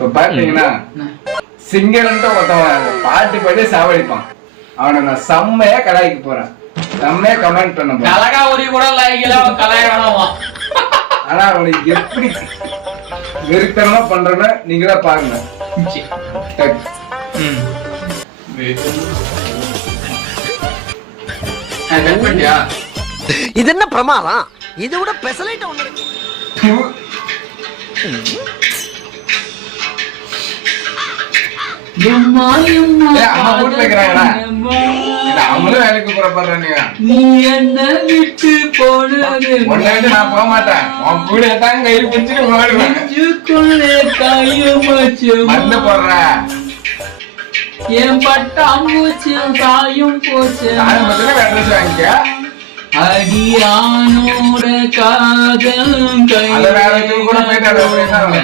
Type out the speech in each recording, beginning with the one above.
இப்ப பாத்தீங்கன்னா சிங்கர்ன்ட்டு ஒருத்தவன் பாட்டு பாடி சாவடிப்பான். அவனை நான் செம்மையா கலாய்க்க போறேன், செம்மையா கமெண்ட் பண்ண போறேன். கலகா உரி கூட லைக்ல அவன் கலாயறானவா. ஆனா அவனுக்கு எப்படி வெறுத்தனமா பண்றேன்னு நீங்க தான் பாருங்க. இது என்ன பிரமாதம்? இதை விட பெசலைட் ஒண்ணு இருக்கு. அவங்களும் வேலைக்கு போறப்பாரு. நீ என்ன விட்டு போனது நான் போக மாட்டேன், உன் கூட தான் கையில் பிடிச்சிட்டு போடுவேன். மருந்து போடுற என் பட்டாம்பூச்சி காயும் போச்சு. வாங்கிக்க அடியானோட காதல் கூட போயிட்டு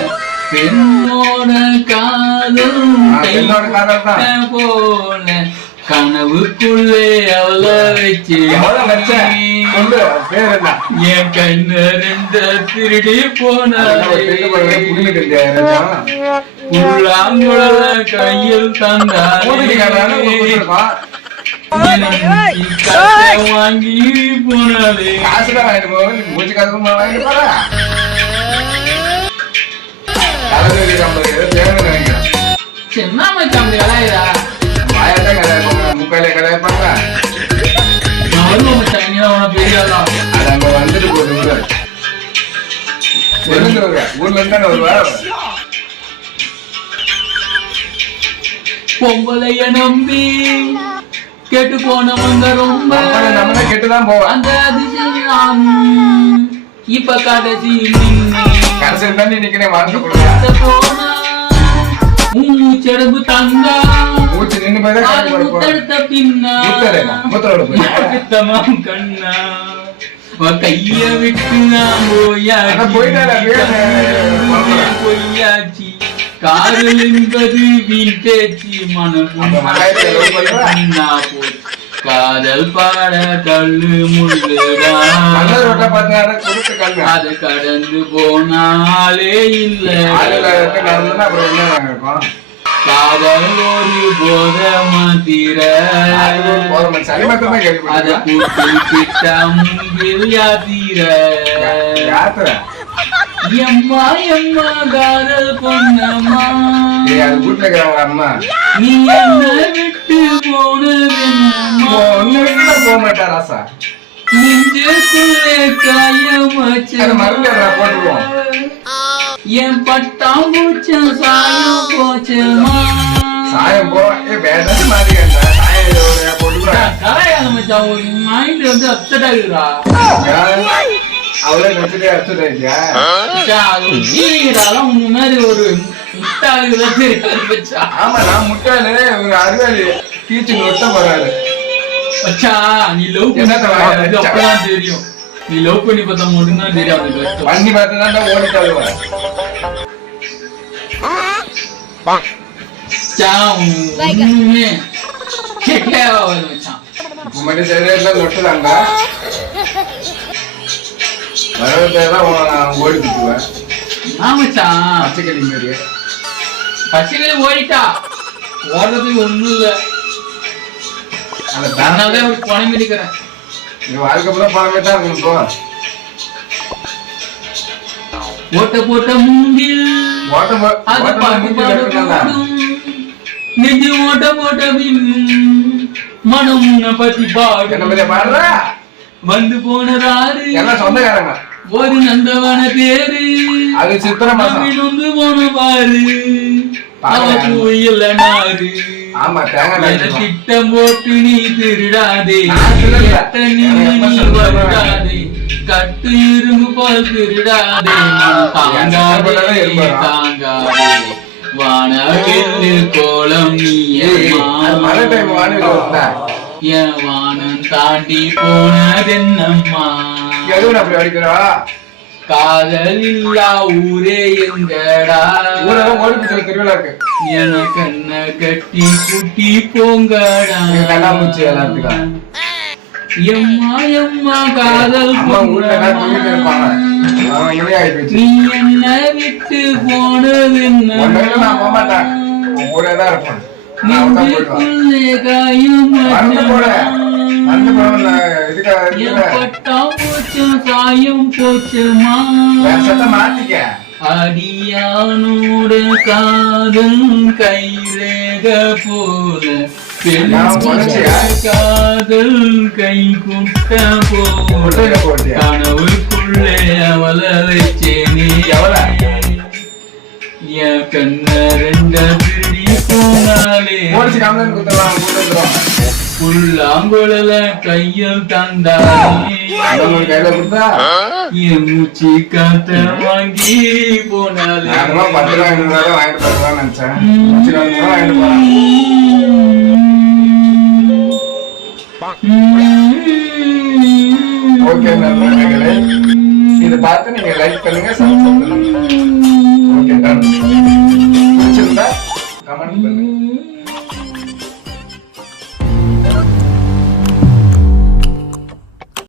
பெண்ணோட காதல் போல கனவுக்குள்ளே அவள வச்சு என் கண்ணு ரெண்டு திருடி போனாங்குழல கையில் வாங்கி போனாலே முக்காலே கலாய்ப்பாங்க. வந்துட்டு போகுது ஊர்ல இருந்தா வருவா. பொம்பளைய நம்பி கெட்டு போனவங்க ரொம்ப நம்ம கெட்டுதான் போவோம். அந்த அதிசயம் இப்ப கடைசி கடைசி தான் நிக்கிறேன். வாழ்க்கை போனா மூச்செடுப்பு தங்க மூச்சு நின்று முத்தெடுத்த பின்னா கண்ணா கைய விட்டு நான் பொய்யாச்சி காதல் என்பது வீண் பேச்சு மனம் காதல் பாட கல்லு முள்ளுடா அது கடந்து போனாலே இல்ல காதல் ஒரு போத மாத்திர அத கூட்டிட்ட முங்கில் யாத்திர எம்மா எம்மா காதல் பொன்னம்மா அம்மா நீ என்ன விட்டு போனதென்னம்மா போக மாட்டா ராசா நெஞ்சுக்குள்ளே காயமாச்சு போட்டுருவோம். என் பட்டாம்பூச்சம் சாயம் போச்சமா சாயம் போ கரையாத மச்சான் ஒரு மைண்ட் வந்து அப்செட் ஆகுதுடா. அவளே நினைச்சிட்டே அப்செட் ஆயிடுச்சா? உங்க மாதிரி ஒரு முட்டாளுதான் தெரியாது மச்சா. ஆமா நான் முட்டாளு, ஒரு அறிவாளி கீச்சு ஒட்ட போறாரு. மச்சா நீ லவ் பண்ணது அப்பதான் தெரியும். நீ லவ் பண்ணி பார்த்தா மட்டும்தான் தெரியாது. பண்ணி பார்த்தா ஓடிட்டாரு. சரியா நொட்டுதாங்க ஓடிட்டுவேன். பச்சைக்கறி மாரி பச்சைக்கறி ஓடிட்டா ஓடுறதுக்கு ஒண்ணும் இல்ல. அதனாலதான் ஒரு பணம் மிதிக்கிறேன். அதுக்கப்புறம் பணமே தான் இருக்கணும். ஓட்ட போட்ட மூங்கில் அது பாட்டு பாடும் நெஞ்சு ஓட்ட போட்ட மனம் உன்னை பத்தி பாடுற வந்து போனதாரு எல்லாம் சொந்தக்காரங்க. ஒரு நந்தவன பேரு அது சித்திர மாசம் வந்து போன பாரு நாரு. ஆமா திட்டம் போட்டு நீ திருடாதே வருடாதே கட்டு இரும்பு போல் திருடாதே தாங்காதே தாங்காதே வானவில் கோலம் நீ என் வானம் தாண்டி போனதென்னம்மா அப்படி அடிக்கிறா. காதல் இல்லா ஊரே எங்கடா திருவிழாக்கு எனக்கு என்ன கட்டி குட்டி போங்கடா. கண்ணாமூச்சி எல்லாத்துக்கும் எம்மா எம்மா காதல் அவங்களே ஆயிப்போச்சு. நீ என்ன விட்டு போனது என்ன ஒன்னும் நான் போக மாட்டேன், உன் கூட தான் இருப்பேன். நான் அவதான் போயிடுவேன். நெஞ்சுக்குள்ளே காயும் மறந்து போட மறந்து போட என் பட்டாம்பூச்சும் சாயம் போச்சுமா சத்தம் மாத்திக்க. அடியானோட காதல் கைரேக போல காதல் கை குட்ட போல கனவுக்குள்ளே அவள வச்சேனே எவள? என் கண்ண ரெண்ட பிடி போனாலே போலீஸ் கம்ப்ளைண்ட் கொடுத்துருவாங்க, கொடுத்துருவாங்க. புல்லாங்குழல கையில் தந்தாலே அவங்களுக்கு கையில கொடுத்தா என் மூச்சு காத்த வாங்கி போனாலே நானுமா 10 ரூபா 5 ரூபா வாங்கிட்டு போறதான்னு நினைச்சேன். 10 ரூபா வாங்கிட்டு போறேன். ஓகே நண்பர்களே, இதை பார்த்து நீங்க லைக் பண்ணுங்க, சப்ஸ்கிரைப் பண்ணுங்க. Okay done. பிடிச்சிருந்தா கமெண்ட் பண்ணுங்க.